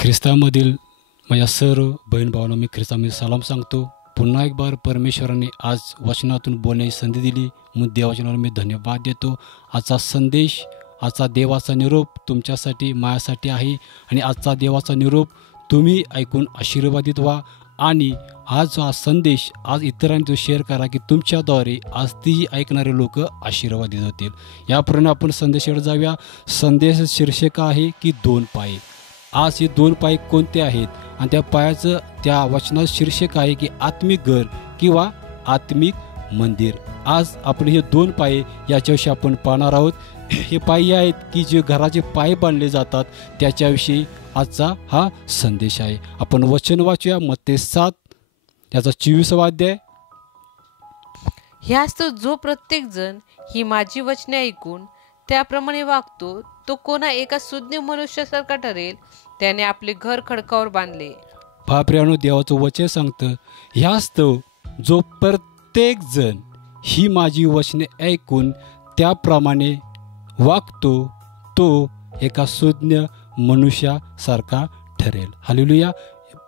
ख्रिस्तामधील माझ्या सर्व बहीण भावांना मी ख्रिस्तामध्ये सलाम सांगतो। पुन्हा एक बार परमेश्वराने आज वचनातून बोलण्याची संधी दिली म्हणून देवाच्या नावाने मी धन्यवाद देतो। आजचा संदेश, आजचा देवाचा निरोप तुमच्यासाठी माझ्यासाठी आहे आणि आजचा देवाचा निरोप तुम्ही ऐकून आशीर्वादित व्हा आणि आज हा संदेश आज इतरांनी तो शेअर करा की तुमच्याद्वारे आज ती ऐकणारे लोक आशीर्वादित होतील। याप्रमाणे आपण संदेशावर जाऊया। संदेश शीर्षक आहे की 2 पाय। आज हे 2 पाय कोणते आहेत आणि त्या पायाचं त्या वचनाचं शीर्षक आहे की आत्मिक घर किंवा आत्मिक मंदिर। आज आपण हे 2 पाय याच्याविषयी आपण पाहणार आहोत। हे पाय आहेत की जे घराचे पाय बांधले जातात त्याच्याविषयी आजचा हा संदेश आहे। आपण वचन वाचूया मत्ते 7 त्याचा 24वा अध्याय। ह्याच तो जो प्रत्येक जण ही माझी वचने ऐकून त्याप्रमाणे वागतो तो कोणा एका सुज्ञ मनुष्यासारखा ठरेल, त्याने आपले घर खडकावर बांधले। बापऱ्यानो, देवाचं वचन सांगतं ह्याच तो जो प्रत्येक जण ही माझी वचने ऐकून त्याप्रमाणे वागतो तो एका सुज्ञ मनुष्यासारखा ठरेल। हालेलुया।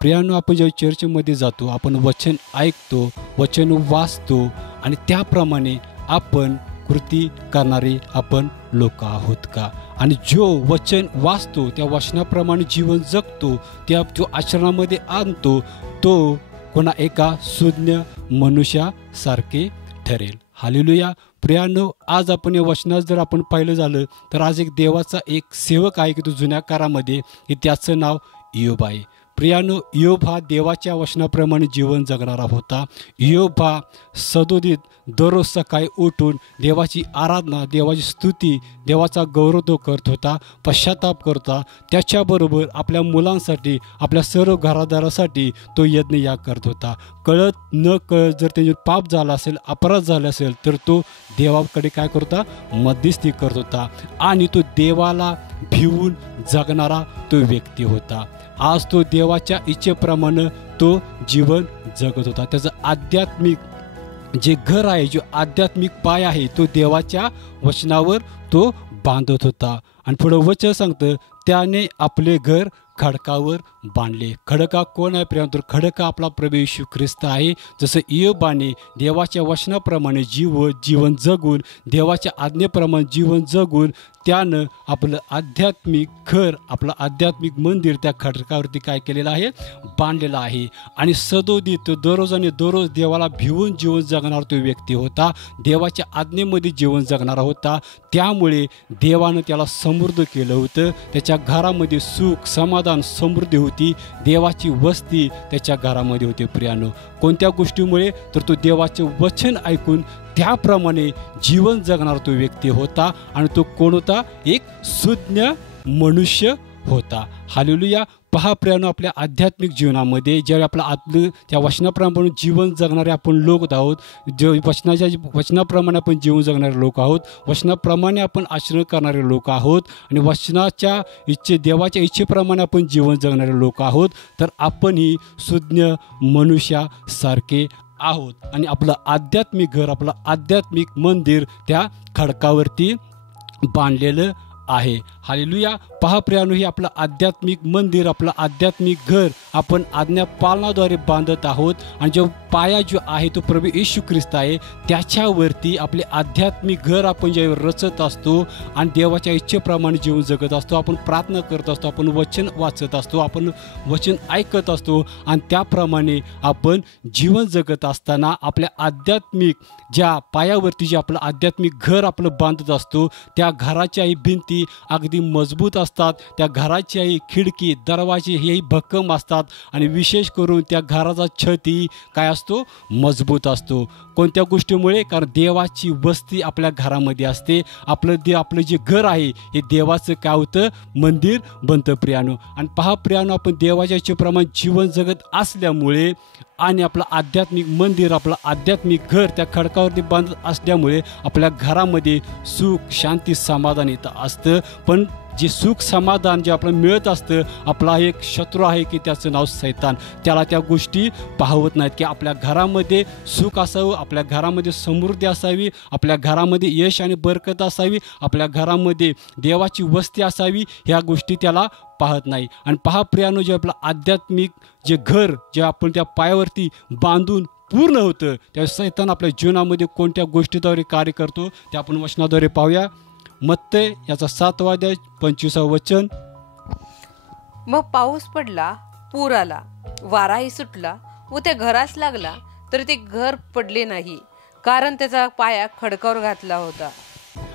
प्रियानो, आपण जेव्हा चर्चमध्ये जातो आपण वचन ऐकतो, वचन वाचतो आणि त्याप्रमाणे आपण कृती करणारे आपण लोक आहोत का? आणि जो वचन वाचतो त्या वचनाप्रमाणे जीवन जगतो, त्या जो आचरणामध्ये आणतो तो कोणा एका सुज्ञ मनुष्यासारखे ठरेल। हालेलुया। प्रियानो, आज आपण या वचनात जर आपण पाहिलं झालं तर आज एक देवाचा एक सेवक आहे की तो जुन्या काळामध्ये की त्याचं नाव इयोब आहे। प्रियानो, इयोब हा देवाच्या वचनाप्रमाणे जीवन जगणारा होता। इयोब हा सदोदित दररोज सकाळी उठून देवाची आराधना, देवाची स्तुती, देवाचा गौरव तो करत होता, पश्चाताप करता। त्याच्याबरोबर आपल्या मुलांसाठी, आपल्या सर्व घरादारासाठी तो यज्ञ या करत होता। कळत न कळत जर त्याचे पाप झाला असेल, अपराध झाला असेल तर तो देवाकडे काय करत होता? मध्यस्थी करत होता आणि तो देवाला भिवून जगणारा तो व्यक्ती होता। आज तो देवाच्या इच्छेप्रमाणे तो जीवन जगत होता। त्याचं आध्यात्मिक जे घर आहे, जो आध्यात्मिक पाय आहे तो देवाच्या वचनावर तो बांधत होता। आणि पुढं वचन सांगतं त्याने आपले घर खडकावर बांधले। खडका कोण आहे प्रियांतर? खडका आपला प्रभू येशू ख्रिस्त आहे। जसं इयोबाने देवाच्या वचनाप्रमाणे जीवन जगून, देवाच्या आज्ञेप्रमाणे जीवन जगून त्यानं आपलं आध्यात्मिक घर, आपलं आध्यात्मिक मंदिर त्या खडकावरती काय केलेलं आहे? बांधलेलं आहे। आणि सदोदित तो दररोज देवाला भिवून जीवन जगणारा तो व्यक्ती होता, देवाच्या आज्ञेमध्ये जीवन जगणारा होता। त्यामुळे देवानं त्याला समृद्ध केलं होतं। त्याच्या घरामध्ये सुख, समाधान, समृद्धी होती। देवाची वस्ती त्याच्या घरामध्ये होती। प्रियानो, कोणत्या गोष्टीमुळे? तर तो देवाचे वचन ऐकून त्याप्रमाणे जीवन जगणारा तो व्यक्ती होता आणि तो कोण होता? एक सुज्ञ मनुष्य होता। हालेलुया। पहा प्रियानो, आपल्या आध्यात्मिक जीवनामध्ये ज्यावेळी आपलं आतलं त्या वचनाप्रमाणे जीवन जगणारे आपण लोक आहोत, जे वचनाप्रमाणे आपण जीवन जगणारे लोक आहोत, वचनाप्रमाणे आपण आचरण करणारे लोक आहोत आणि वचनाच्या देवाच्या इच्छेप्रमाणे आपण जीवन जगणारे लोक आहोत, तर आपण ही सुज्ञ मनुष्यासारखे आहोत आणि आपलं आध्यात्मिक घर, आपलं आध्यात्मिक मंदिर त्या खडकावरती बांधलेलं आहे। हालेलुया। पहा प्रियानो, हे आपलं आध्यात्मिक मंदिर, आपलं आध्यात्मिक घर आपण आज्ञा पालनाद्वारे बांधत आहोत आणि जो पाया जो आहे तो प्रभू येशू ख्रिस्त आहे। त्याच्यावरती आपले आध्यात्मिक घर आपण ज्यावेळी रचत असतो आणि देवाच्या इच्छेप्रमाणे जीवन जगत असतो, आपण प्रार्थना करत असतो, आपण वचन वाचत असतो, आपण वचन ऐकत असतो आणि त्याप्रमाणे आपण जीवन जगत असताना आपल्या आध्यात्मिक ज्या पायावरती जे आपलं आध्यात्मिक घर आपलं बांधत असतो त्या घराच्याही भिंती अगदी मजबूत असतात, त्या घराच्याही खिडकी, दरवाजे हेही भक्कम असतात आणि विशेष करून त्या घराचा छतही काय असतो? मजबूत असतो। कोणत्या गोष्टीमुळे? कारण देवाची वस्ती आपल्या घरामध्ये असते। आपलं जे घर आहे हे देवाचं काय होतं? मंदिर बनतं प्रियानो। आणि पहा प्रियानो, आपण देवाच्या इच्छेप्रमाणे जीवन जगत असल्यामुळे आणि आपलं आध्यात्मिक मंदिर, आपलं आध्यात्मिक घर त्या खडकावरती बांधत असल्यामुळे आपल्या घरामध्ये सुख, शांती, समाधान येतं असतं। पण जे सुख समाधान जे आपल्याला मिळत असतं, आपला एक शत्रू आहे की त्याचं नाव सैतान. त्याला त्या गोष्टी पाहवत नाहीत की आपल्या घरामध्ये सुख असावं, आपल्या घरामध्ये समृद्धी असावी, आपल्या घरामध्ये यश आणि बरकत असावी, आपल्या घरामध्ये देवाची वस्ती असावी, ह्या गोष्टी त्याला पाहत नाही. आणि पहा प्रियानो, जे आपलं आध्यात्मिक जे घर जे आपण त्या पायावरती बांधून पूर्ण होतं, त्या सैतान आपल्या जीवनामध्ये कोणत्या गोष्टीद्वारे कार्य करतो ते आपण वचनाद्वारे पाहूया. मत्ते याचा 7वा अध्याय 25वा वचन. मग पाऊस पडला, पूर आला, वाराही सुटला व त्या घरास लागला, तर ते घर पडले नाही, कारण त्याचा पाया खडकावर घातला होता.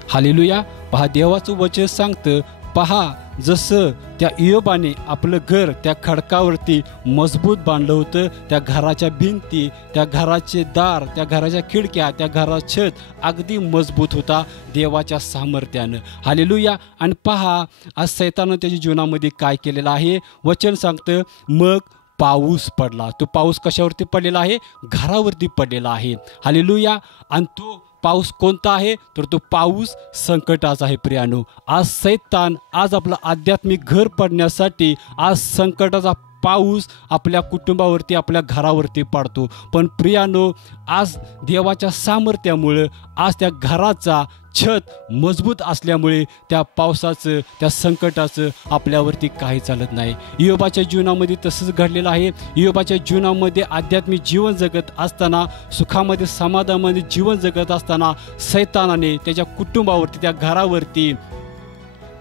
हालेलुया. पहा देवाचं वचन सांगतं, पहा जसं त्या इयोबाने आपलं घर त्या खडकावरती मजबूत बांधलं होतं, त्या घराच्या भिंती, त्या घराचे दार, त्या घराच्या खिडक्या, त्या घराचं छत अगदी मजबूत होता देवाच्या सामर्थ्यानं. हालेलुया. आणि पहा आज सैतानं त्याच्या जीवनामध्ये काय केलेलं आहे. वचन सांगतं, मग पाऊस पडला. तो पाऊस कशावरती पडलेला आहे? घरावरती पडलेला आहे. हालेलुया. आणि तो पाऊस कोणता आहे? तर तो पाऊस संकटाचा आहे. प्रियानो, आज सैतान आज आपलं आध्यात्मिक घर पडण्यासाठी आज संकटाचा पाऊस आपल्या कुटुंबावरती, आपल्या घरावरती पडतो. पण प्रियानो, आज देवाच्या सामर्थ्यामुळं आज त्या घराचा छत मजबूत असल्यामुळे त्या पावसाचं, त्या संकटाचं आपल्यावरती काही चालत नाही. इयोबाच्या जीवनामध्ये तसंच घडलेलं आहे. इयोबाच्या जीवनामध्ये आध्यात्मिक जीवन जगत असताना, सुखामध्ये समाधानामध्ये जीवन जगत असताना सैतानाने त्याच्या कुटुंबावरती, त्या घरावरती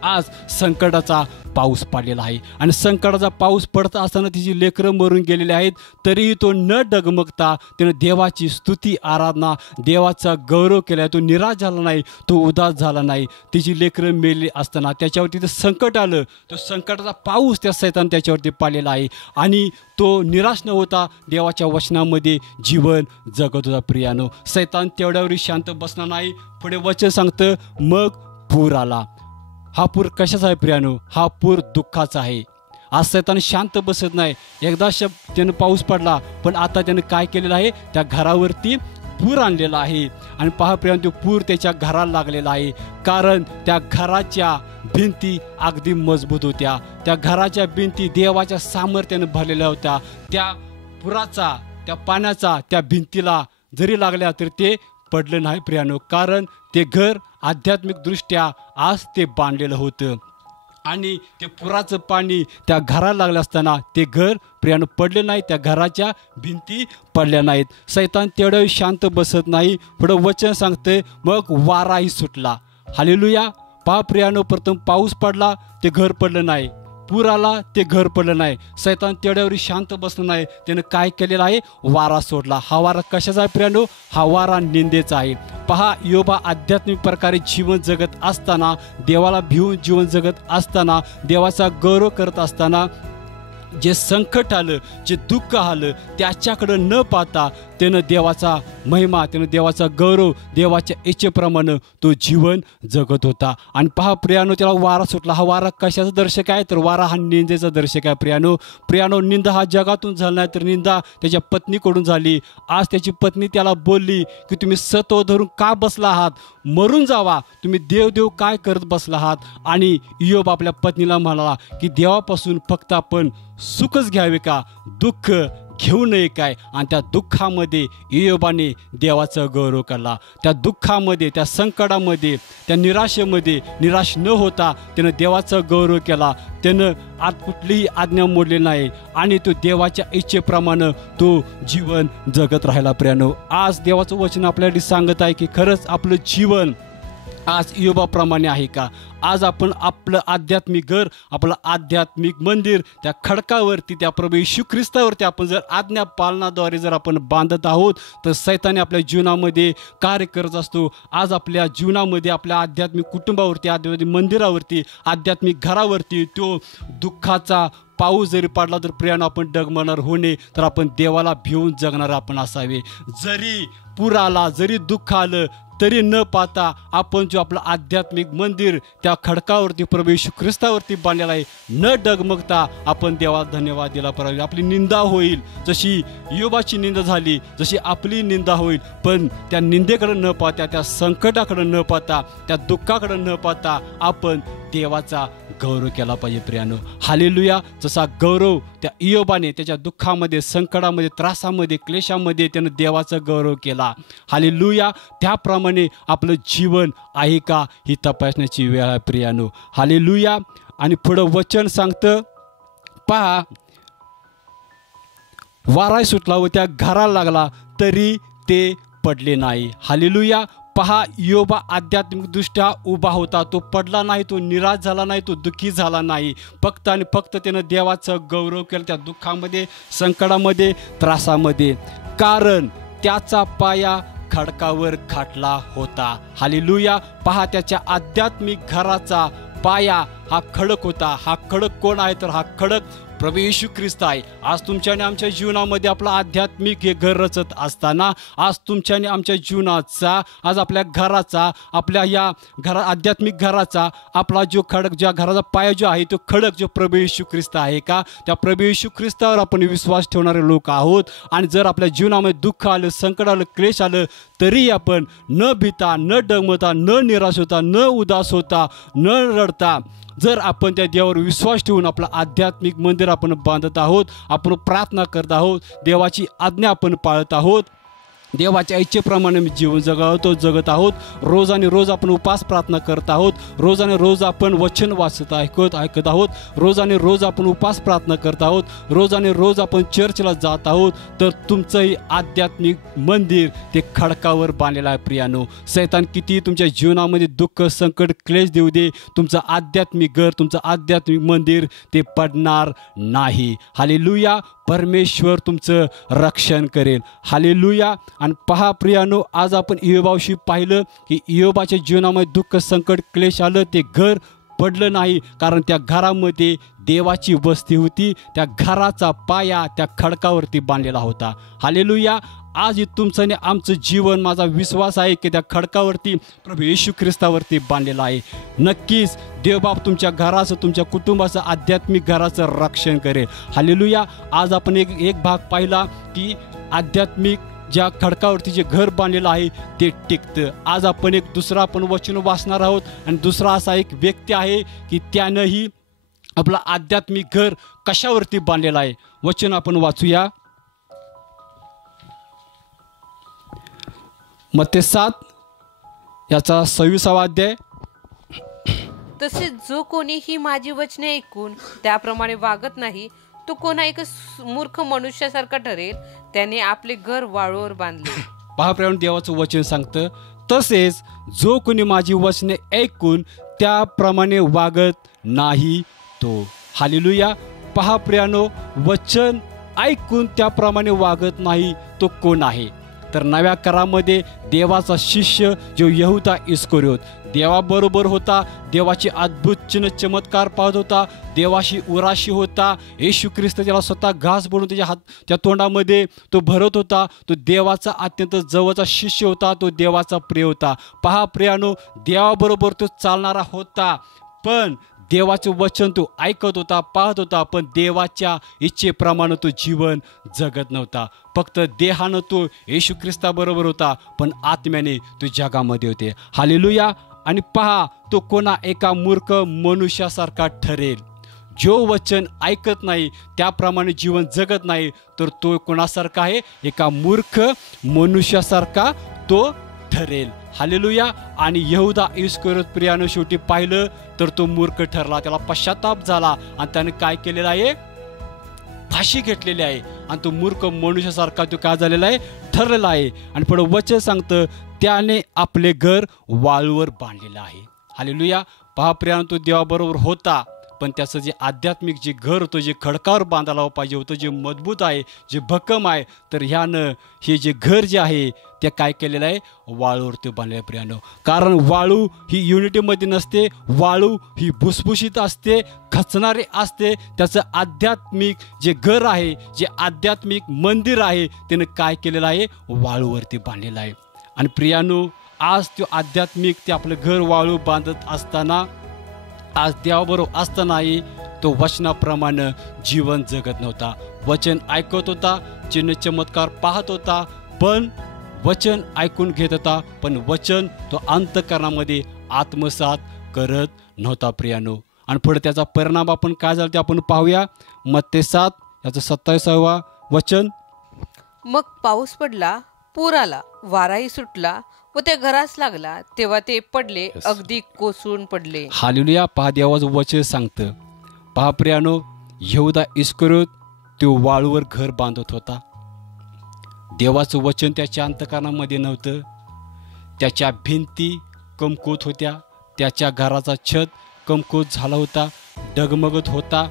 आज संकटाचा पाऊस पडलेला आहे. आणि संकटाचा पाऊस पडत असताना तिची लेकरं मरून गेलेली आहेत, तरीही तो न डगमगता त्यानं देवाची स्तुती आराधना, देवाचा गौरव केला. तो निराश झाला नाही, तो उदास झाला नाही. तिची लेकरं मेली असताना त्याच्यावरती ते संकट आलं, तो संकटाचा पाऊस त्या सैतान त्याच्यावरती पडलेला आहे. आणि तो निराश न होता देवाच्या वचनामध्ये जीवन जगत होता. प्रियानो, सैतान तेवढ्यावरही शांत बसणार नाही. पुढे वचन सांगतं, मग पूर आला. हा पूर कशाचा आहे प्रियानो? हा पूर दुःखाचा आहे. आज सैतान शांत बसत नाही. एकदा त्यानं पाऊस पडला, पण आता त्यानं काय केलेलं आहे? त्या घरावरती पूर आणलेला आहे. आणि पहा प्रियानो, तो पूर त्याच्या घराला लागलेला आहे, कारण त्या घराच्या भिंती अगदी मजबूत होत्या. त्या घराच्या भिंती देवाच्या सामर्थ्यानं भरलेल्या होत्या. त्या पुराचा, त्या पाण्याचा त्या भिंतीला जरी लागल्या तर ते पडलं नाही प्रियानो, कारण ते घर आध्यात्मिकदृष्ट्या आज ते बांधलेलं होतं. आणि ते पुराचं पाणी त्या घराला लागलं असताना ते घर प्रियानो पडलं नाही, त्या घराच्या भिंती पडल्या नाहीत. सैतान तेवढं शांत बसत नाही. पुढं वचन सांगते, मग वाराही सुटला. हालेलुया. पहा प्रियानो, प्रथम पाऊस पडला, ते घर पडलं नाही. पूर आला, ते घर पडलं नाही. सैतान तेवढ्यावर शांत बसलं नाही. त्यानं काय केलेलं आहे? वारा सोडला. हा वारा कशाचा आहे प्रियानो? हा वारा निंदेचा आहे. पहा, इयोबा आध्यात्मिक प्रकारे जीवन जगत असताना, देवाला भिवून जीवन जगत असताना, देवाचा गौरव करत असताना जे संकट आलं, जे दुःख आलं, त्याच्याकडं न पाहता त्यानं देवाचा महिमा, त्यानं देवाचा गौरव, देवाच्या इच्छेप्रमाणे तो जीवन जगत होता. आणि पहा प्रियानो, त्याला वारा सुटला. हा वारा कशाचा दर्शक आहे? तर वारा हा निंदेचा दर्शक आहे. प्रियानो, निंदा हा जगातून झाला नाही, तर निंदा त्याच्या पत्नीकडून झाली. आज त्याची पत्नी त्याला बोलली की तुम्ही सत्व धरून का बसला आहात? मरून जावा, तुम्ही देव काय करत बसला आहात? आणि इयोब आपल्या पत्नीला म्हणाला की देवापासून फक्त आपण सुखच घ्यावे का, दुःख घेऊ नये काय? आणि त्या दुःखामध्ये इयोबाने देवाचा गौरव केला. त्या दुःखामध्ये, त्या संकटामध्ये, त्या निराशेमध्ये निराश न होता त्यानं देवाचा गौरव केला. त्यानं आज कुठलीही आज्ञा मोडली नाही आणि तो देवाच्या इच्छेप्रमाणे तो जीवन जगत राहिला. प्रियानो, आज देवाचं वचन आपल्याला सांगत आहे की खरंच आपलं जीवन आज इयोबाप्रमाणे आहे का? आज आपण आपलं आध्यात्मिक घर, आपलं आध्यात्मिक मंदिर त्या खडकावरती, त्या प्रभू येशू ख्रिस्तावरती आपण जर आज्ञा पालनाद्वारे जर आपण बांधत आहोत, तर सैताने आपल्या जीवनामध्ये कार्य करत असतो. आज आपल्या जीवनामध्ये, आपल्या आध्यात्मिक कुटुंबावरती, आध्यात्मिक मंदिरावरती, आध्यात्मिक घरावरती तो दुःखाचा पाऊस जरी पडला तर प्रियानो आपण डगमगणार होणे, तर आपण देवाला भिवून जगणार आपण असावे. जरी पूर आला, जरी दुःख आलं, तरी न पाहता आपण जो आपलं आध्यात्मिक मंदिर त्या खडकावरती प्रभू येशू ख्रिस्तावरती बांधलेला आहे, न डगमगता आपण देवाला धन्यवाद दिला पाहिजे. आपली निंदा होईल, जशी इयोबाची निंदा झाली, जशी आपली निंदा होईल, पण त्या निंदेकडे न पाहता, त्या संकटाकडे न पाहता, त्या दुःखाकडे न पाहता आपण देवाचा गौरव केला पाहिजे प्रियानो. हालेलुया. जसा गौरव त्या इयोबाने त्याच्या दुःखामध्ये, संकटामध्ये, त्रासामध्ये, क्लेशामध्ये त्यानं देवाचा गौरव केला. हालेलुया. त्याप्रमाणे आपलं जीवन आहे का ही तपासण्याची वेळ आहे प्रियानो. हालेलुया. आणि पुढं वचन सांगतं, पहा, वारा सुटला व त्या घराला लागला तरी ते पडले नाही. हालेलुया. पहा, इयोबा आध्यात्मिकदृष्ट्या उभा होता. तो पडला नाही, तो निराश झाला नाही, तो दुःखी झाला नाही. फक्त आणि फक्त त्यानं देवाचं गौरव केलं त्या दुःखामध्ये, संकटामध्ये, त्रासामध्ये. कारण त्याचा पाया खडकावर घातला होता. हालेलुया. पहा, त्याच्या आध्यात्मिक घराचा पाया हा खडक होता. हा खडक कोण आहे? तर हा खडक प्रभू येशू ख्रिस्त आहे. आज तुमच्या आणि आमच्या जीवनामध्ये आपला आध्यात्मिक हे घर रचत असताना, आज तुमच्या आणि आमच्या जीवनाचा, आज आपल्या घराचा, आपल्या या आध्यात्मिक घराचा आपला जो खडक, ज्या घराचा पाया जो आहे तो खडक जो प्रभू येशू ख्रिस्त आहे का, त्या प्रभू येशू ख्रिस्तावर आपण विश्वास ठेवणारे लोक आहोत. आणि जर आपल्या जीवनामध्ये दुःख आलं, संकट आलं, क्लेश आलं, तरी आपण न भीता, न डगमता, न निराश होता, न उदास होता, न रडता, जर आपण त्या देवावर विश्वास ठेवून आपलं आध्यात्मिक मंदिर आपण बांधत आहोत, आपण प्रार्थना करत आहोत, देवाची आज्ञा आपण पाळत आहोत, देवाच्या इच्छेप्रमाणे जीवन जगत आहोत, रोज आणि रोज आपण उपास प्रार्थना करत आहोत, रोज आणि रोज आपण वचन वाचत ऐकत आहोत, रोज आणि रोज आपण उपास प्रार्थना करत आहोत, रोज आणि रोज आपण चर्चला जात आहोत, तर तुमचंही आध्यात्मिक मंदिर ते खडकावर बांधलेलं आहे प्रियानो. शैतान किती तुमच्या जीवनामध्ये दुःख, संकट, क्लेश देऊ दे, तुमचं आध्यात्मिक घर, तुमचं आध्यात्मिक मंदिर ते पडणार नाही. हालेलुया. परमेश्वर तुमचं रक्षण करेल. हालेलुया. आणि पहा प्रियानो, आज आपण इयोबाविषयी पाहिलं की इयोबाच्या जीवनामध्ये दुःख, संकट, क्लेश आलं, ते घर पडलं नाही, कारण त्या घरामध्ये देवाची वस्ती होती. त्या घराचा पाया त्या खडकावरती बांधलेला होता. हालेलुया. आज तुमचं आणि आमचं जीवन, माझा विश्वास आहे की त्या खडकावरती प्रभू येशू ख्रिस्तावरती बांधलेला आहे. नक्कीच देवबाप तुमच्या घराचं, तुमच्या कुटुंबाचं, आध्यात्मिक घराचं रक्षण करेल. हालेलुया. आज आपण एक भाग पाहिला की आध्यात्मिक ज्या खडकावरती जे घर बांधलेलं आहे ते टिकतं. आज आपण एक दुसरा आपण वचन वाचणार आहोत, आणि दुसरा असा एक व्यक्ती आहे की त्यानंही आपलं आध्यात्मिक घर कशावरती बांधलेलं आहे. वचन आपण वाचूया. मत्ते 7 याचा 26वा अध्याय. तसेच जो कोणी ही माझी वचने ऐकून त्याप्रमाणे वागत नाही, तो कोणा एक मूर्ख मनुष्यासारखा ठरेल, त्याने आपले घर वाळूवर बांधले. पहा प्रियानो, देवाचं वचन सांगतं, तसेच जो कोणी माझी वचने ऐकून त्याप्रमाणे वागत नाही तो. हालेलुया. पहा प्रियानो, वचन ऐकून त्याप्रमाणे वागत नाही तो कोण आहे? तर नव्या करामध्ये देवाचा शिष्य जो यहुदा इस्करियोत देवाबरोबर होता, देवाची अद्भुत चिन्ह चमत्कार पाहत होता, देवाशी उराशी होता. येशू ख्रिस्त त्याला स्वतः घास बनवून त्या तोंडामध्ये तो भरत होता. तो देवाचा अत्यंत जवळचा शिष्य होता, तो देवाचा प्रिय होता. पहा प्रियानो, देवाबरोबर तो चालणारा होता, पण देवाचं वचन तो ऐकत होता, पाहत होता, पण देवाच्या इच्छेप्रमाणे तो जीवन जगत नव्हता. फक्त देहानं तो येशू ख्रिस्ताबरोबर होता, पण आत्म्याने तो जगामध्ये होते. हालेलुया. आणि पहा, तो कोणा एका मूर्ख मनुष्यासारखा ठरेल. जो वचन ऐकत नाही, त्याप्रमाणे जीवन जगत नाही, तर तो कोणासारखा आहे? एका मूर्ख मनुष्यासारखा तो ठरेल. हालेलुया. आणि यहुदा इस्करियोत प्रियानो शेवटी पाहिलं तर तो मूर्ख ठरला, त्याला पश्चाताप झाला, आणि त्याने काय केलेलं आहे? फाशी घेतलेली आहे. आणि तो मूर्ख मनुष्यासारखा तो काय झालेला आहे? ठरलेला आहे. आणि पुढे वचन सांगतं, त्याने आपले घर वाळूवर बांधलेलं आहे. हालेलुया. पहा प्रियानो, तो देवाबरोबर होता, पण त्याचं जे आध्यात्मिक जे घर होतं, जे खडकावर बांधायला पाहिजे होतं, जे मजबूत आहे, जे भक्कम आहे, तर ह्यानं हे जे घर जे आहे ते काय केलेलं आहे? वाळूवरती बांधलेलं आहे प्रियानो. कारण वाळू ही युनिटीमध्ये नसते, वाळू ही भुसभुशीत असते, खचणारे असते. त्याचं आध्यात्मिक जे घर आहे, जे आध्यात्मिक मंदिर आहे, त्यानं काय केलेलं आहे? वाळूवरती बांधलेलं आहे. आणि प्रियानो, आज तो आध्यात्मिक ते आपलं घर वाळू बांधत असताना, आज देवाबरोबर असतानाही तो वचनाप्रमाणे जीवन जगत नव्हता. वचन ऐकत होता, चिन्ह चमत्कार पाहत होता, पण वचन ऐकून घेत होता, पण वचन तो अंतःकरणामध्ये आत्मसात करत नव्हता प्रियानो. आणि पुढे त्याचा परिणाम आपण काय झाला ते आपण पाहूया. मत्ते 7 याचं 27 वचन. मग पाऊस पडला, पूर आला, वाराही सुटला व त्या घरास लागला, तेव्हा ते पडले, अगदी कोसळून पडले. हालेलुया. पहा देवाचं वचन सांगतं. पहा प्रियानो, यहूदा इस्करियोत तो वाळूवर घर बांधत होता. देवाचं वचन त्याच्या अंतःकरणामध्ये नव्हतं. त्याच्या भिंती कमकुवत होत्या, त्याच्या घराचा छत कमकुवत झाला होता, डगमगत होता.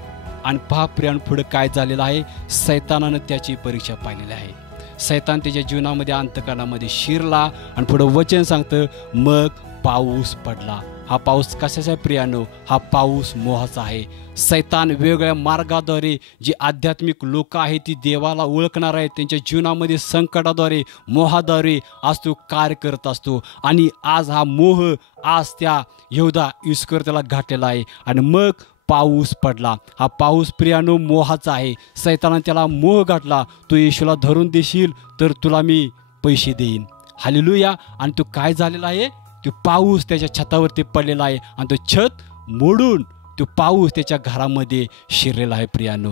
आणि पहा प्रियानो, पुढे काय झालेलं आहे, सैतानानं त्याची परीक्षा पाहिलेली आहे. सैतान त्याच्या जीवनामध्ये अंतःकरणामध्ये शिरला आणि पुढं वचन सांगतं मग पाऊस पडला. हा पाऊस कशाचा आहे प्रियानो? हा पाऊस मोहाचा आहे. सैतान वेगवेगळ्या मार्गाद्वारे जी आध्यात्मिक लोक आहेत ती देवाला ओळखणार आहेत, त्यांच्या जीवनामध्ये संकटाद्वारे मोहाद्वारे आज तो कार्य करत असतो. आणि आज हा मोह आज त्या यहूदा इस्करियोतला घातलेला आहे. आणि मग पाऊस पडला. हा पाऊस प्रियानो मोहाचा आहे. सैतानाने त्याला मोह घातला, तू येशूला धरून देशील तर तुला मी पैसे देईन. हालेलुया. आणि तो काय झालेला आहे, तो पाऊस त्याच्या छतावरती पडलेला आहे आणि तो छत मोडून तो पाऊस त्याच्या घरामध्ये शिरलेला आहे प्रियानो.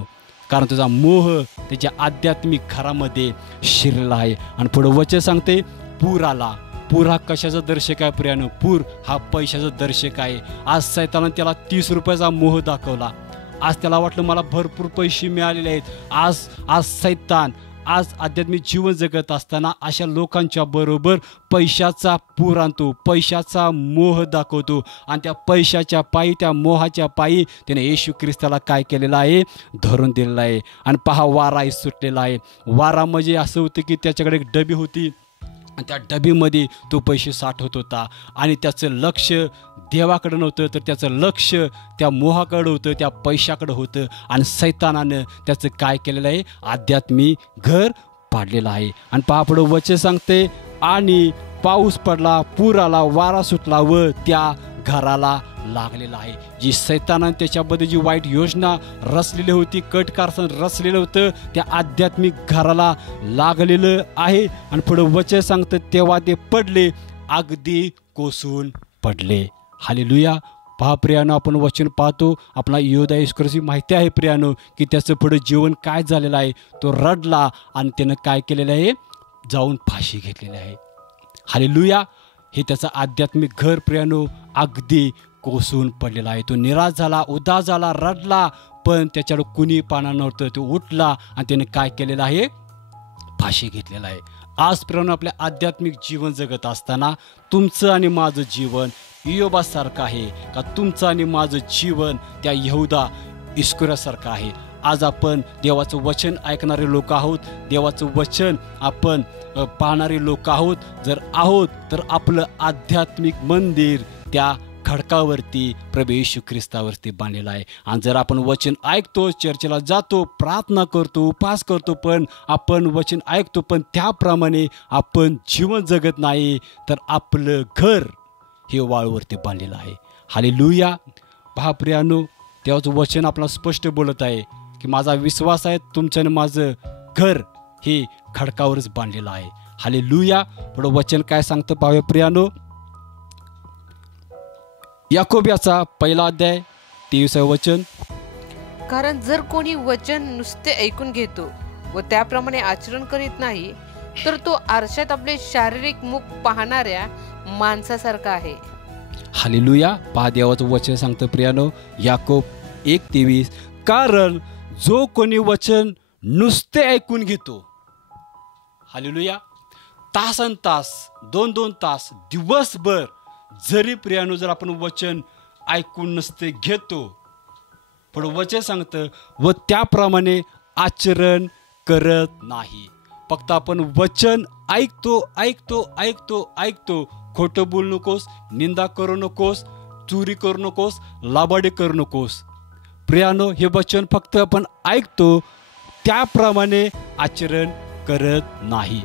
कारण तुझा मोह त्याच्या आध्यात्मिक घरामध्ये शिरलेला आहे. आणि पुढं वचन सांगते पूर आला. पूर हा कशाचा दर्शक आहे प्रियानो? पूर हा पैशाचा दर्शक आहे. आज सैतानाने त्याला 30 रुपयाचा मोह दाखवला. आज त्याला वाटलं मला भरपूर पैसे मिळालेले आहेत. आज सैतान आज आध्यात्मिक जीवन जगत असताना अशा लोकांच्या बरोबर पैशाचा पूर आणतो, पैशाचा मोह दाखवतो. आणि त्या पैशाच्या पायी, त्या मोहाच्या पायी त्याने येशू ख्रिस्ताला काय केलेलं आहे, धरून दिलेलं आहे. आणि पहा वाराही सुटलेला आहे. वारा म्हणजे असं होतं की त्याच्याकडे एक डबी होती आणि त्या डबीमध्ये तो पैसे साठवत होता. आणि त्याचं लक्ष देवाकडं नव्हतं, तर त्याचं लक्ष त्या मोहाकडं होतं, त्या पैशाकडं होतं. आणि सैतानानं त्याचं काय केलेलं आहे, आध्यात्मिक घर पाडलेलं आहे. आणि पहापुढं वचन सांगते आणि पाऊस पडला, पूर आला, वारा सुटला व त्या घराला लागलेला आहे. जी सैतानाने त्याच्याबद्दल जी वाईट योजना रचलेली होती, कट कारस्थान रचलेलं होतं, त्या आध्यात्मिक घराला लागलेलं आहे. आणि पुढं वचन सांगतं तेव्हा ते पडले, अगदी कोसळून पडले. हालेलुया. पहा प्रियानो, आपण वचन पाहतो, आपला यहूदा इस्करियोतची माहिती आहे प्रियानो की त्याचं पुढं जीवन काय झालेलं आहे. तो रडला आणि त्यानं काय केलेलं आहे, जाऊन फाशी घेतलेली आहे. हालेलुया. हे त्याचं आध्यात्मिक घर प्रियानो अगदी कोसळून पडलेला आहे. तो निराश झाला, उदास झाला, रडला, पण त्याच्याकडे कुणी पाहणार नव्हतं. तो उठला आणि त्याने काय केलेलं आहे, फाशी घेतलेला आहे. आज प्रियानो, आपल्या आध्यात्मिक जीवन जगत असताना तुमचं आणि माझं जीवन इयोबासारखं आहे का तुमचं आणि माझं जीवन त्या यहूदा इस्करियोतसारखं आहे? आज आपण देवाचं वचन ऐकणारे लोक आहोत, देवाचं वचन आपण पाहणारे लोक आहोत. जर आहोत तर आपलं आध्यात्मिक मंदिर त्या खडकावरती प्रभू येशू ख्रिस्तावरती बांधलेलं आहे. आणि जर आपण वचन ऐकतो, चर्चेला जातो, प्रार्थना करतो, उपास करतो, पण आपण वचन ऐकतो पण त्याप्रमाणे आपण जीवन जगत नाही, तर आपलं घर हे वाळूवरती बांधलेलं आहे. हालेलुया. पहा प्रियानो, देवाचं वचन आपल्याला स्पष्ट बोलत आहे की माझा विश्वास आहे तुमचं आणि माझं घर हे खडकावरच बांधलेलं आहे. हालेलुया. पुढं वचन काय सांगतं पाहूया प्रियानो. याकोबाचा 1 अध्याय 23 वचन. कारण जर कोणी वचन नुसते ऐकून घेतो व त्याप्रमाणे आचरण करीत नाही, तर तो आरशात आपले शारीरिक मुख पाहणाऱ्या माणसासारखा आहे. हालेलुया. पहा देवाचं वचन सांगतं प्रियानो, याकोब 1:23, कारण जो कोणी वचन नुसते ऐकून घेतो, हालेलुया, तासन तास, 2-2 तास, दिवसभर जरी प्रियानो जर आपण वचन ऐकून नसते घेतो, पण वचन सांगतं व त्याप्रमाणे आचरण करत नाही. फक्त आपण वचन ऐकतो ऐकतो ऐकतो ऐकतो. खोटं बोलू नकोस, निंदा करू नकोस, चोरी करू नकोस, लाबाडे करू नकोस. प्रियानो, हे वचन फक्त आपण ऐकतो, त्याप्रमाणे आचरण करत नाही.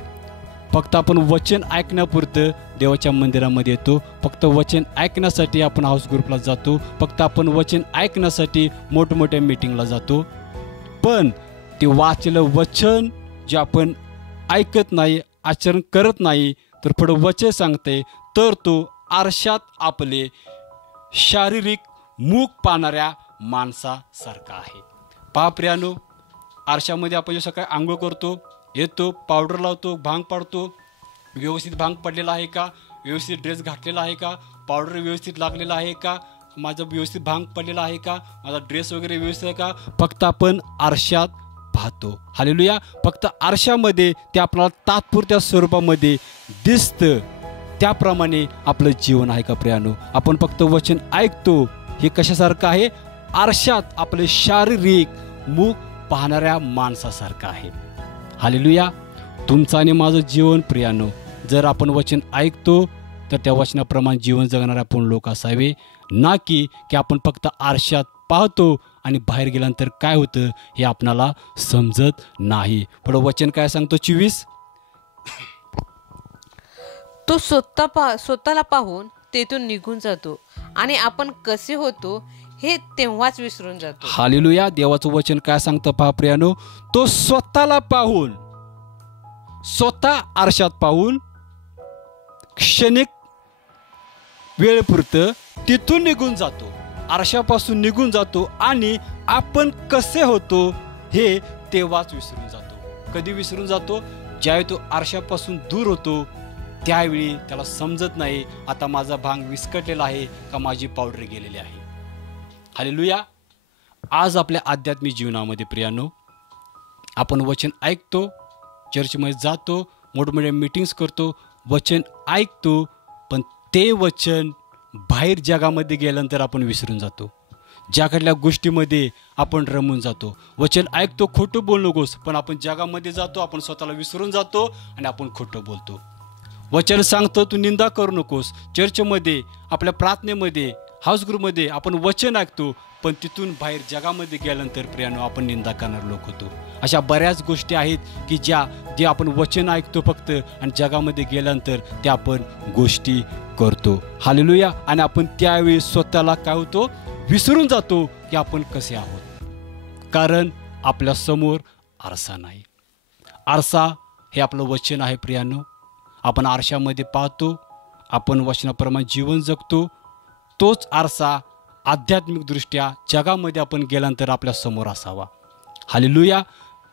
फक्त आपण वचन ऐकण्यापुरतं देवाच्या मंदिरामध्ये येतो, फक्त वचन ऐकण्यासाठी आपण हाऊस ग्रुपला जातो, फक्त आपण वचन ऐकण्यासाठी मोठमोठ्या मीटिंगला जातो, पण ते वाचलेलं वचन जे आपण ऐकत नाही, आचरण करत नाही, तर पुढं वचन सांगते तर तो आरशात आपले शारीरिक मूक पाहणाऱ्या माणसासारखा आहे. पहा प्रियानो, आरशामध्ये आपण जे सकाळी आंघोळ करतो, येतो, पावडर लावतो, भांग पाडतो, व्यवस्थित भांग पडलेला आहे का, व्यवस्थित ड्रेस घातलेला आहे का, पावडर व्यवस्थित लागलेला आहे का, माझं व्यवस्थित भांग पडलेला आहे का, माझा ड्रेस वगैरे व्यवस्थित आहे का, फक्त आपण आरशात पाहतो. हालेलुया. फक्त आरशामध्ये ते आपल्याला तात्पुरत्या स्वरूपामध्ये दिसतं. त्याप्रमाणे आपलं जीवन आहे का प्रियानो? आपण फक्त वचन ऐकतो, हे कशासारखं आहे? आरशात आपले शारीरिक मुख पाहणाऱ्या माणसासारखं आहे. हालेलुया. तुमचं आणि माझं जीवन प्रियानो, जर आपण वचन ऐकतो तर त्या वचनाप्रमाणे जीवन जगणारे आपण लोक असावे, ना की आपण फक्त आरशात पाहतो आणि बाहेर गेल्यानंतर काय होतं हे आपणाला समजत नाही. पुढं वचन काय सांगतो? 24. तो स्वतःला पाहून तेथून निघून जातो आणि आपण कसे होतो हे तेव्हाच विसरून जातो. हालेलुया. देवाचं वचन काय सांगतं पहा प्रियानो, तो स्वतःला पाहून, स्वतः आरशात पाहून क्षणिक वेळपुरतं तिथून निघून जातो, आरशापासून निघून जातो आणि आपण कसे होतो हे तेव्हाच विसरून जातो. कधी विसरून जातो? ज्यावेळी तो आरशापासून दूर होतो त्यावेळी त्याला समजत नाही आता माझा भांग विस्कटलेला आहे का माझी पावडर गेलेली आहे. हालेलुया. आज आपल्या आध्यात्मिक जीवनामध्ये प्रियानो, आपण वचन ऐकतो, चर्चमध्ये जातो, मोठमोठ्या मीटिंग्स करतो, वचन ऐकतो, पण ते वचन बाहेर जगामध्ये गेल्यानंतर आपण विसरून जातो. ज्याकडल्या गोष्टीमध्ये आपण रमून जातो. वचन ऐकतो, खोटं बोलू नकोस, पण आपण जगामध्ये जातो, आपण स्वतःला विसरून जातो आणि आपण खोटं बोलतो. वचन सांगतो तू निंदा करू नकोस, चर्चमध्ये, आपल्या प्रार्थनेमध्ये, हाऊस ग्रुपमध्ये आपण वचन ऐकतो, पण तिथून बाहेर जगामध्ये गेल्यानंतर प्रियानो आपण निंदा करणार लोक होतो. अशा बऱ्याच गोष्टी आहेत की जे आपण वचन ऐकतो फक्त आणि जगामध्ये गेल्यानंतर त्या आपण गोष्टी करतो. हालेलुया. आणि आपण त्यावेळी स्वतःला काय होतो? विसरून जातो की आपण कसे आहोत, कारण आपल्या समोर आरसा नाही. आरसा हे आपलं वचन आहे प्रियानो. आपण आरशामध्ये पाहतो, आपण वचनाप्रमाणे जीवन जगतो. तोच आरसा आध्यात्मिकदृष्ट्या जगामध्ये आपण गेल्यानंतर आपल्या समोर असावा. हालेलुया.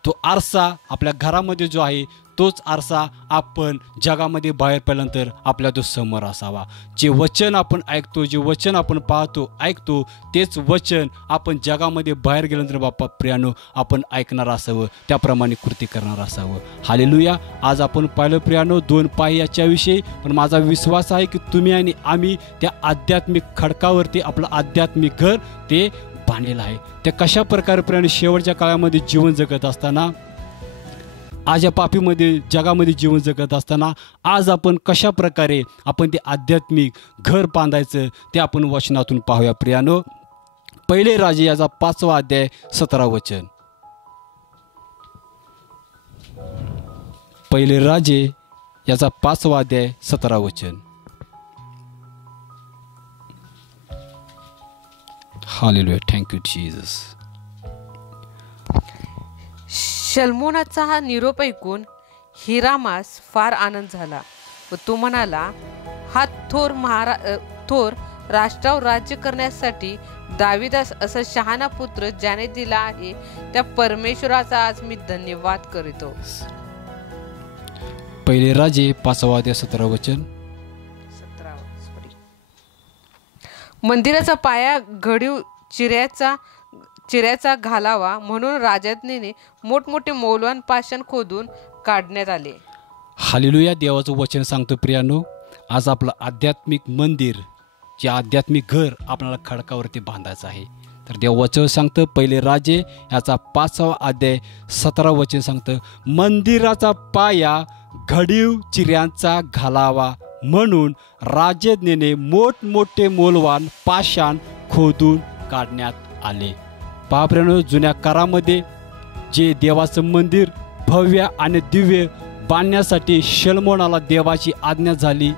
तो आरसा आपल्या घरामध्ये जो आहे तोच आरसा आपण जगामध्ये बाहेर पडल्यानंतर आपल्या तो समोर असावा. जे वचन आपण ऐकतो, जे वचन आपण पाहतो, ऐकतो, तेच वचन आपण जगामध्ये बाहेर गेल्यानंतर बाप्पा प्रियानो आपण ऐकणार असावं, त्याप्रमाणे कृती करणार असावं. हालेलुया. आज आपण पाहिलं प्रियानो 2 पाय याच्याविषयी, पण माझा विश्वास आहे की तुम्ही आणि आम्ही त्या आध्यात्मिक खडकावरती आपलं आध्यात्मिक घर ते बांधलेलं आहे. ते कशा प्रकारे प्रियानो शेवटच्या काळामध्ये जीवन जगत असताना, आज या पापीमध्ये जगामध्ये जीवन जगत असताना आज आपण कशा प्रकारे आपण ते आध्यात्मिक घर बांधायचं ते आपण वचनातून पाहूया प्रियानो. पहिले राजे याचा 5वा अध्याय 17 वचन. पहिले राजे याचा 5वा अध्याय 17 वचन. हालेलुया. Thank you Jesus. शल्मोनाचा हा निरोप ऐकून हिरामास फार आनंद झाला व तो म्हणाला, हा थोर राष्ट्रावर राज्य करण्यासाठी दाविदास असा शहाणा पुत्र ज्याने दिला आहे त्या परमेश्वराचा आज मी धन्यवाद करीतो. पहिले राजे 5वा अध्याय 17 वचन. मंदिराचा पाया घडीव चिऱ्याचा घालावा म्हणून राजधानीने मोठमोठे मौल्यवान पाषाण खोदून काढण्यात आले. हालेलुया. देवाचं वचन सांगतो प्रियानो, आज आपलं आध्यात्मिक मंदिर, जे आध्यात्मिक घर आपल्याला खडकावरती बांधायचं आहे. तर देवाचं सांगतं पहिले राजे याचा 5वा अध्याय 17 वचन सांगतं, मंदिराचा पाया घडीव चिऱ्यांचा घालावा म्हणून राजधानीने मोठमोठे मौल्यवान पाषाण खोदून काढण्यात आले. पहा प्रियानो, जुन्या काळामध्ये जे देवाचं मंदिर भव्य आणि दिव्य बांधण्यासाठी शल्मोनाला देवाची आज्ञा झाली.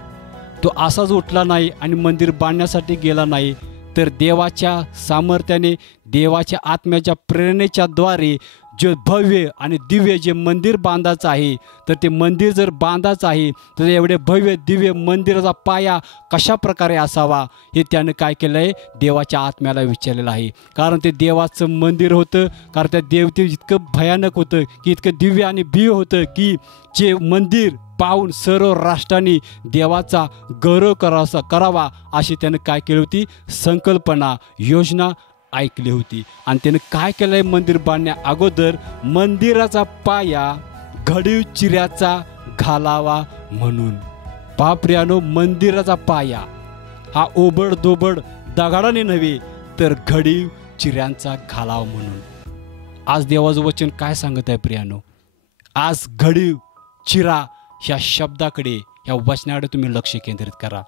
तो असाच उठला नाही आणि मंदिर बांधण्यासाठी गेला नाही, तर देवाच्या सामर्थ्याने, देवाच्या आत्म्याच्या प्रेरणेच्या द्वारे जे भव्य आणि दिव्य जे मंदिर बांधायचं आहे, तर ते मंदिर जर बांधायचं आहे तर एवढे भव्य दिव्य मंदिराचा पाया कशा प्रकारे असावा हे त्यानं काय केलं आहे, देवाच्या आत्म्याला विचारलेलं आहे. कारण ते देवाचं मंदिर होतं, कारण त्या देवते इतकं भयानक होतं की इतकं दिव्य आणि भव्य होतं की जे मंदिर पाहून सर्व राष्ट्रांनी देवाचा गौरव करावा अशी त्यानं काय केली होती, संकल्पना योजना ऐकली होती. आणि त्यानं काय केलं आहे, मंदिर बांधण्या अगोदर मंदिराचा पाया घडीव चिऱ्याचा घालावा म्हणून. बापऱ्यानो, मंदिराचा पाया हा ओबडधोबड दगडाने नव्हे तर घडीव चिऱ्यांचा घालावा म्हणून. आज देवाचं वचन काय सांगत आहे प्रियानो, आज घडीव चिरा ह्या शब्दाकडे, ह्या वचनाकडे तुम्ही लक्ष केंद्रित करा.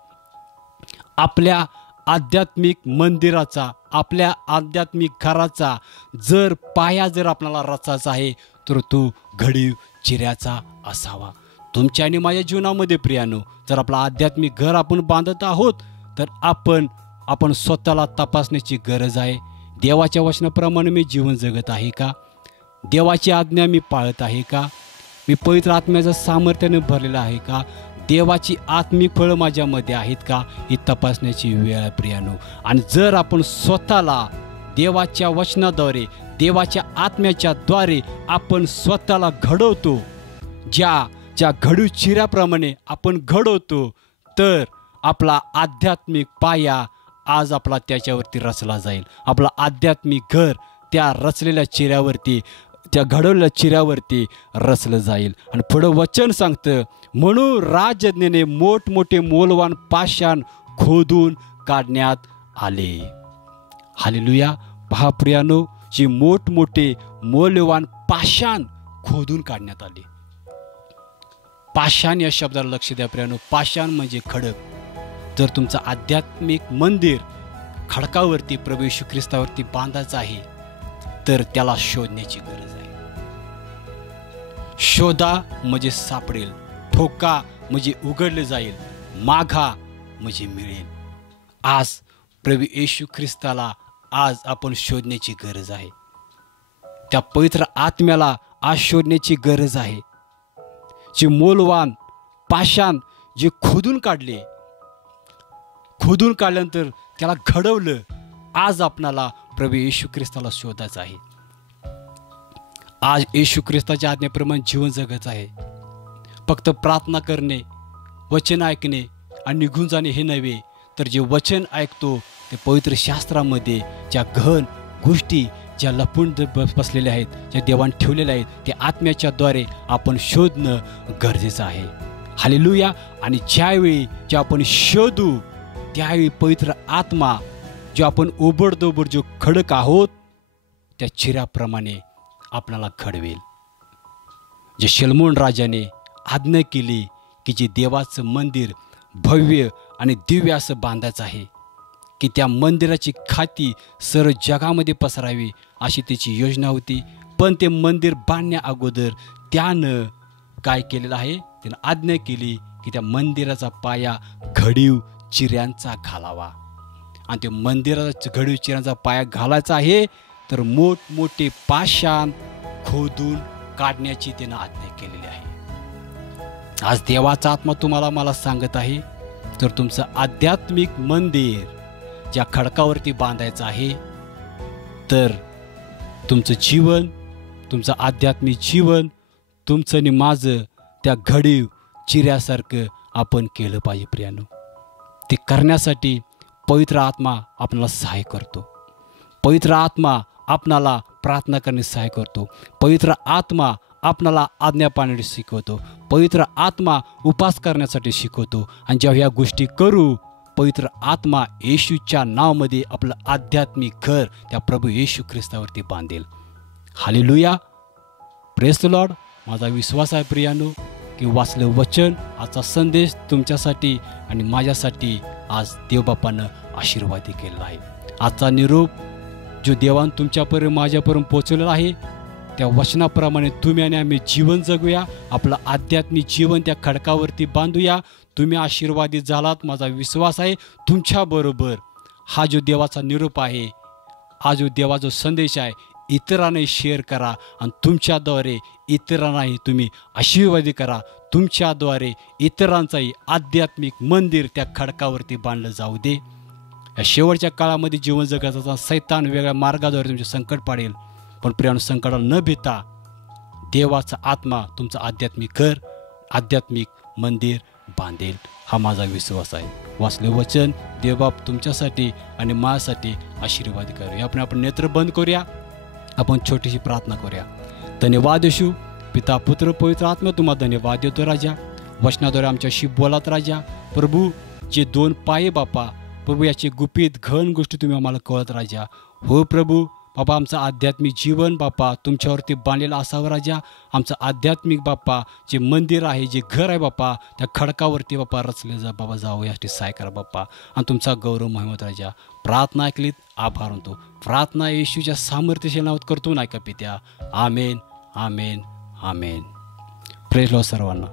आपल्या आध्यात्मिक मंदिराचा, आपल्या आध्यात्मिक घराचा जर पाया जर आपल्याला रचायचा आहे तर तो घडीव चिऱ्याचा असावा. तुमच्या आणि माझ्या जीवनामध्ये प्रियानो, जर आपलं आध्यात्मिक घर आपण बांधत आहोत तर आपण स्वतःला तपासण्याची गरज आहे. देवाच्या वचनाप्रमाणे मी जीवन जगत आहे का? देवाची आज्ञा मी पाळत आहे का? मी पवित्र आत्म्याच्या सामर्थ्याने भरलेला आहे का? देवाची आत्मिक फळं माझ्यामध्ये आहेत का? ही तपासण्याची वेळ आहे प्रियानो. आणि जर आपण स्वतःला देवाच्या वचनाद्वारे, देवाच्या आत्म्याच्या द्वारे आपण स्वतःला घडवतो, ज्या घडीव चिऱ्याप्रमाणे आपण घडवतो, तर आपला आध्यात्मिक पाया आज आपला त्याच्यावरती रचला जाईल. आपला आध्यात्मिक घर त्या रचलेल्या चिऱ्यावरती, त्या घडवलेल्या चिऱ्यावरती रचलं जाईल. आणि पुढं वचन सांगतं, म्हणून राजयज्ञेने मोठमोठे मोलवान पाषाण खोदून काढण्यात आले. हालेलुया. पहा प्रियानो, जे मोठमोठे मौल्यवान पाषाण खोदून काढण्यात आले. पाषाण या शब्दाला लक्ष द्या प्रियानो. पाषाण म्हणजे खडक. जर तुमचं आध्यात्मिक मंदिर खडकावरती, प्रभू येशू ख्रिस्तावरती बांधायचं आहे तर त्याला शोधण्याची गरज आहे. शोधा म्हणजे सापडेल, ठोका म्हणजे उघडले जाईल, मागा म्हणजे मिळेल. आज प्रभू येशू ख्रिस्ताला आज आपण शोधण्याची गरज आहे. त्या पवित्र आत्म्याला आज शोधण्याची गरज आहे. जे मोलवान पाषाण जे खोदून काढल्यानंतर त्याला घडवलं, आज आपणाला प्रभू येशू ख्रिस्ताला शोधायचं आहे. आज येशू ख्रिस्ताच्या आज्ञेप्रमाणे जीवन जगायचं आहे. फक्त प्रार्थना करणे, वचन ऐकणे आणि निघून जाणे हे नव्हे, तर जे वचन ऐकतो ते पवित्र शास्त्रामध्ये ज्या गहन गोष्टी ज्या लपून बसलेल्या आहेत, ज्या देवाने ठेवलेल्या आहेत, ते आत्म्याच्या द्वारे आपण शोधणं गरजेचं आहे. हालेलुया. आणि ज्यावेळी जे आपण शोधू त्यावेळी पवित्र आत्मा जो आपण ओबडधोबड जो खडक आहोत त्या चिऱ्याप्रमाणे आपल्याला घडवेल. जे शलोमोन राजाने आज्ञा केली की जे देवाचं मंदिर भव्य आणि दिव्य असं बांधायचं आहे, की त्या मंदिराची ख्याती सर्व जगामध्ये पसरावी अशी त्याची योजना होती. पण ते मंदिर बांधण्या अगोदर त्यानं काय केलेलं आहे, त्यानं आज्ञा केली की त्या मंदिराचा पाया घडीव चिऱ्यांचा घालावा. आणि ते मंदिराचा घडीव चिऱ्यांचा पाया घालायचा आहे तर मोठमोठे पाषाण खोदून काढण्याची त्यानं आज्ञा केलेली आहे. आज देवाचा आत्मा तुम्हाला मला सांगत आहे, तर तुमचं आध्यात्मिक मंदिर ज्या खडकावरती बांधायचं आहे, तर तुमचं जीवन, तुमचं आध्यात्मिक जीवन, तुमचं आणि माझं त्या घडीव चिऱ्यासारखं आपण केलं पाहिजे प्रियानो. ते करण्यासाठी पवित्र आत्मा आपल्याला सहाय्य करतो. पवित्र आत्मा आपणाला प्रार्थना करण्यास सहाय्य करतो. पवित्र आत्मा आपणाला आज्ञा पाळण्यास शिकवतो. पवित्र आत्मा उपास करण्यासाठी शिकवतो. आणि जेव्हा ह्या गोष्टी करू, पवित्र आत्मा येशूच्या नावामध्ये आपलं आध्यात्मिक घर त्या प्रभू येशू ख्रिस्तावरती बांधेल. हालेलुया. Praise the Lord. माझा विश्वास आहे प्रियानो की वाचलं वचन, आजचा संदेश तुमच्यासाठी आणि माझ्यासाठी आज देवबापानं आशीर्वादी केलेला आहे. आजचा निरोप जो देवान तुमच्यापर्यंत माझ्यापर्यंत पोचवलेला आहे, त्या वचनाप्रमाणे तुम्ही आणि आम्ही जीवन जगूया. आपलं आध्यात्मिक जीवन त्या खडकावरती बांधूया. तुम्ही आशीर्वादित झालात, माझा विश्वास आहे तुमच्याबरोबर हा जो देवाचा निरोप आहे, हा जो देवाचा संदेश आहे, इतरांनाही शेअर करा आणि तुमच्याद्वारे इतरांनाही तुम्ही आशीर्वादी करा. तुमच्याद्वारे इतरांचाही आध्यात्मिक मंदिर त्या खडकावरती बांधलं जाऊ दे. या शेवटच्या काळामध्ये जीवन जगताचा सैतान वेगळ्या मार्गाद्वारे तुमचे संकट पाडेल, पण प्रियानो संकटाला न भीता देवाचा आत्मा तुमचं आध्यात्मिक मंदिर बांधेल, हा माझा विश्वास आहे. वाचले वचन देवबाप तुमच्यासाठी आणि माझ्यासाठी आशीर्वाद करूया. आपण नेत्र बंद करूया, आपण छोटीशी प्रार्थना करूया. धन्यवाद येशू, पिता पुत्र पवित्र आत्मा, तुम्हाला धन्यवाद देतो राजा. वचनाद्वारे आमच्याशी बोलात राजा. प्रभू जे 2 पाये बापा प्रभू, याची गुपित घन गोष्टी तुम्ही आम्हाला कळत राजा. हो प्रभू बाबा, आमचं आध्यात्मिक जीवन बापा तुमच्यावरती बांधलेलं असावं राजा. आमचं आध्यात्मिक बापा जे मंदिर आहे, जे घर आहे बापा, त्या खडकावरती बापा रचले जा बाबा, जावं यासाठी सहाय करा बापा, आणि तुमचा गौरव महिमत राजा. प्रार्थना ऐकलीत, आभार म्हणतो. प्रार्थना येशूच्या सामर्थ्यशील नावात करतो नाही का पित्या. आमेन आमेन आमेन. प्रेज लॉर्ड सर्वांना.